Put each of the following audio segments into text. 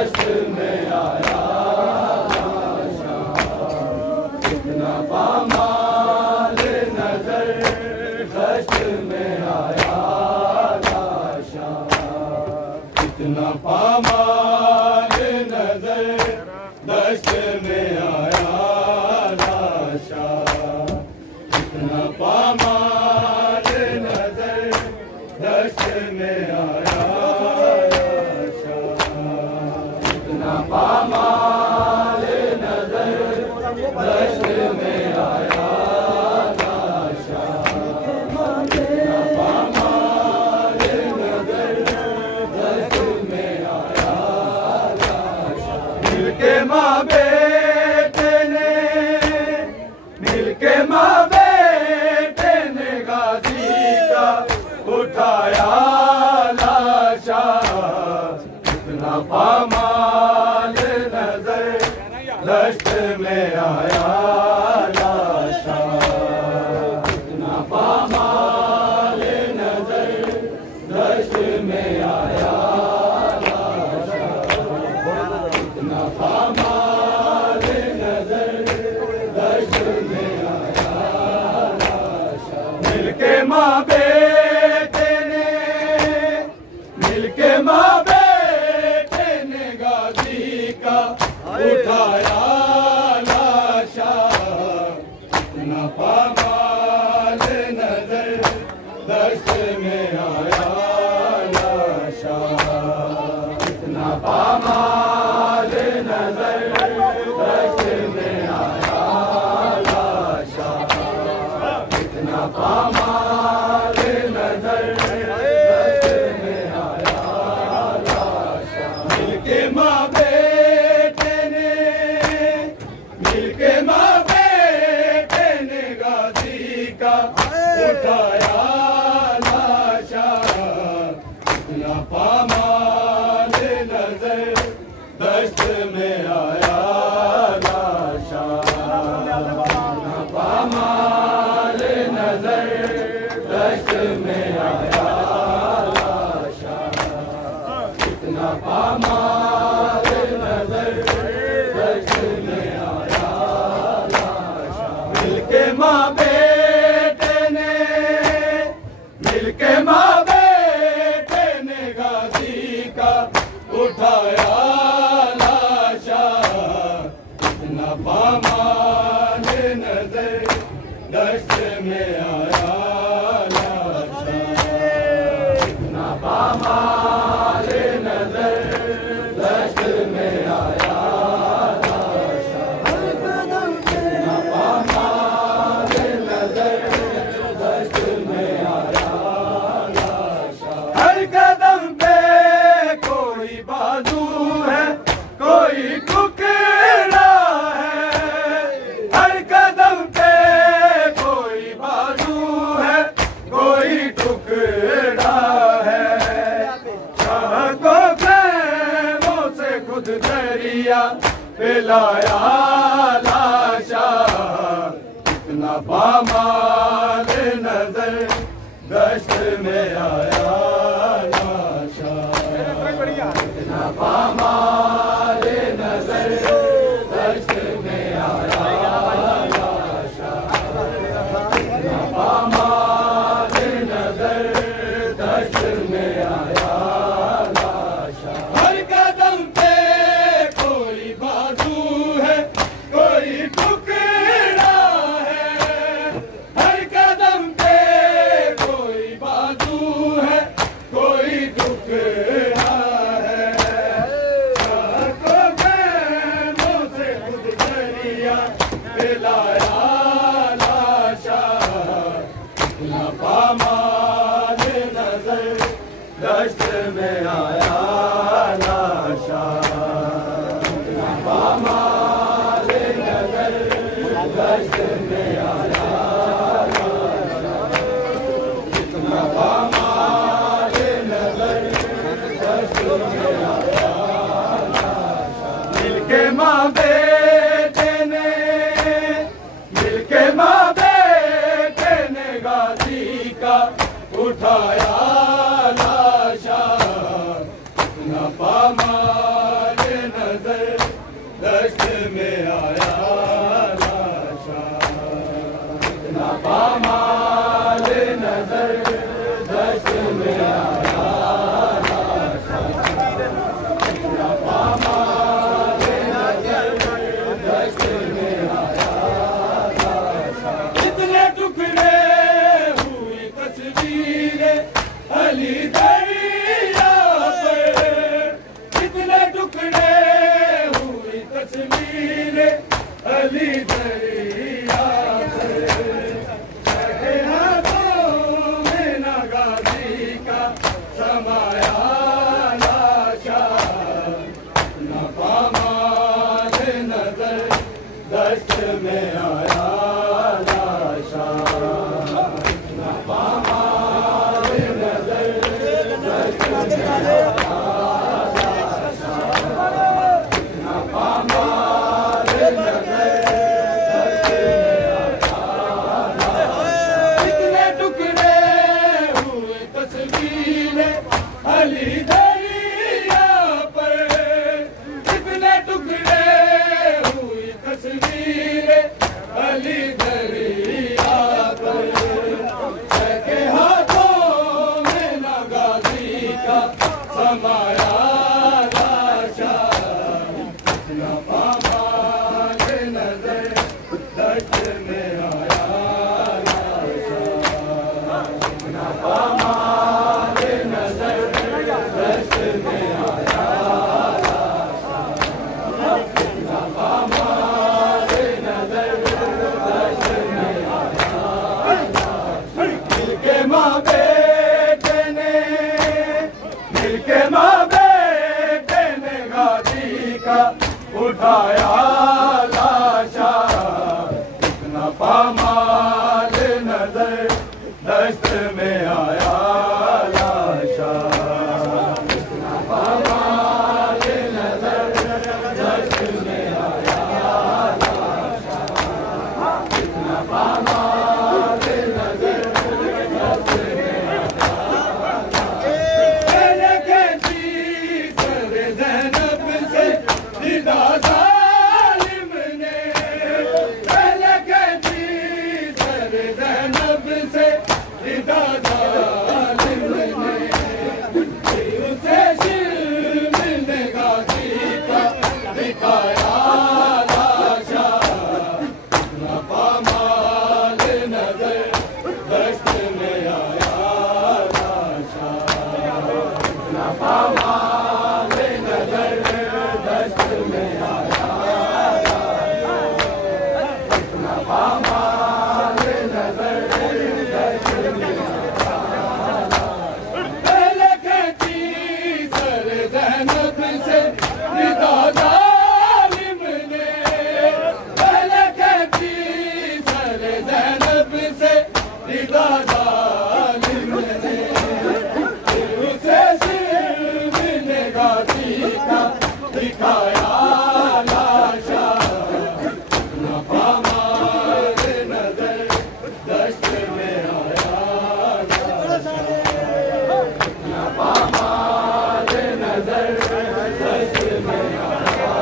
दश्त में आया लाशा, कितना पामाल नजर दश्त में आया लाशा, कितना पामाल नजर दश्त में आया लाशा, कितना पामाल नजर दश्त में आया लाशा, कितना पामाल नजर दश्त में आया लाशा, कितना पामाल नजर दश्त में आया लाशा। मिलके माँ बेटे ने, मिलके माँ बेटे ने गाजी का उठाया लाशा, कितना पामाल नजर दश्त में आया लाशा, कितना पामाल नजर दश्त में आया लाशा, कितना पामाल नजर दश्त में आया लाशा। मिलके माँ बेटे ने, मिलके माँ बेटे ने गाजी का उठाया लाशा, कितना पामाल नजर दश्त में आया लाशा, कितना पामाल नजर दश्त में आया लाशा, कितना पामाल नजर दश्त में आया लाशा। मिलके माँ बेटे ने, मिलके माँ बेटे ने गाजी का उठाया लाशा, कितना पामाल नजर दश्त में आया लाशा, कितना पामाल नजर दश्त में आया लाशा, कितना पामाल नजर दश्त में आया लाशा। मिलके माँ बेटे ने, मिलके माँ बेटे ने गाजी का उठाया लाशा, कितना पामाल नजर दश्त में आया लाशा, कितना पामाल नजर दश्त में आया लाशा, कितना पामाल नजर दश्त में आया लाशा। हर कदम पे कोई बाजू है, कोई टुकड़ा है, हर कदम पे कोई बाजू है, कोई टुकड़ा है। चाहतो प्रेमों से खुद दरिया पिलाया लाशा, कितना पामाल नजर दश्त में आया लाशा, कितना पामाल नजर दश्त में आया लाशा, कितना पामाल नजर दश्त में आया लाशा। हर कदम पे कोई बाजू है, कोई टुकड़ा है, हर कदम पे कोई बाजू है, कोई टुकड़ा है। चाहतो प्रेमों से खुद दरिया पिलाया लाशा, कितना पामाल नजर दश्त में आया लाशा, कितना पामाल नजर दश्त में आया लाशा, कितना पामाल नजर दश्त में आया लाशा। मिलके माँ बेटे ने, मिलके माँ बेटे ने गाजी का उठाया लाशा, कितना पामाल टुकड़े हुई तस्वीर अली दरिया समाया लाशा न पामाल नजर दस्त में आया लाशा न पामाल नजर दस्त में आया लाशा न पामाल नजर दस्त में आया कितने टुकड़े हुए तस्वीर अली दरिया पर कितने टुकड़े हुई तस्वीर अली दरिया पर के हाथों में न गाजी का समाया लाशा न पामाल नजर दस्त में आया लाशा न पामाल नजर दस्त में आया लाशा न पामाल नजर दस्त में आया मिलके माँ बेटे ने मिलके माँ बेटे ने गाजी का उठाया लाशा न पामाल नजर दस्त में आया लाशा न पामाल नजर दस्त में आया लाशा न पामाल नजर दस्त में आया खेची सर ज़ैनब से निदा जालिम ने पहले खेची सर ज़ैनब से निदा जालिम ने उसे शिर्म गाजी का दिखाया लाशा न पामाल नजर दस्त में आया लाशा न पामाल नजर दस्त में आया न पामाल नजर दस्त में पहले खेची सर ज़ैनब से निदा जालिम ने पहले खेची सर ज़ैनब से निदा जालिम ने उसे शिर्म गाजी का दिखाया लाशा न पामाल नजर दस्त में आया न पामाल नजर दस्त में आया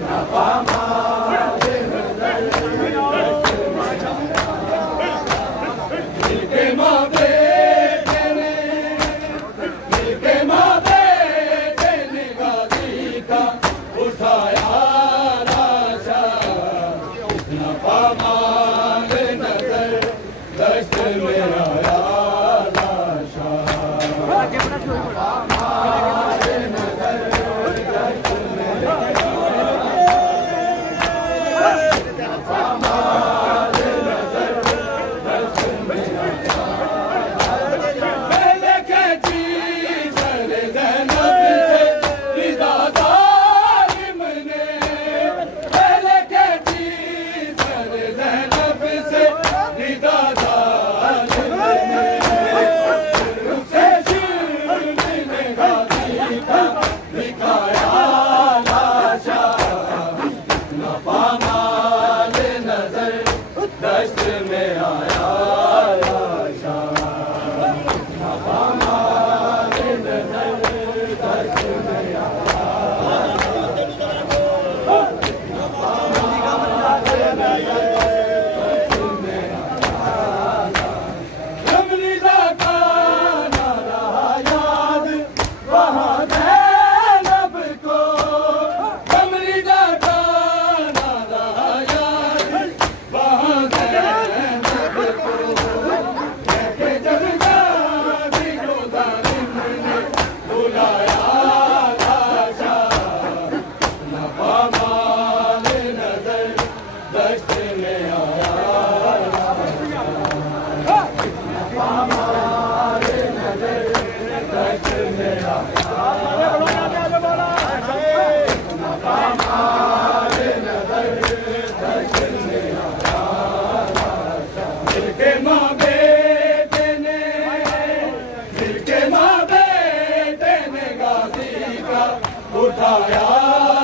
न पामाल नजर दस्त में मिलके माँ बेटे ने मिलके माँ बेटे ने गाजी का उठाया लाशा न पामाल नजर दस्त में आया लाशा पामाल नजर दस्त में आया पामाल नजर दस्त में आया पहले खेची सर ज़ैनब से निदा जालिम ने पहले खेची सर ज़ैनब से निदा जालिम ने उसे शिर्म गाजी का दिखाया लाशा न पामाल नजर दस्त में आया लाशा न पामाल नजर दस्त में आया रमनीदा का नारा याद वहाँ ज़ैनब को रमनीदा का नारा याद वहाँ ज़ैनब को कहते जब गाजी को जालिम ने बुलाया उठाया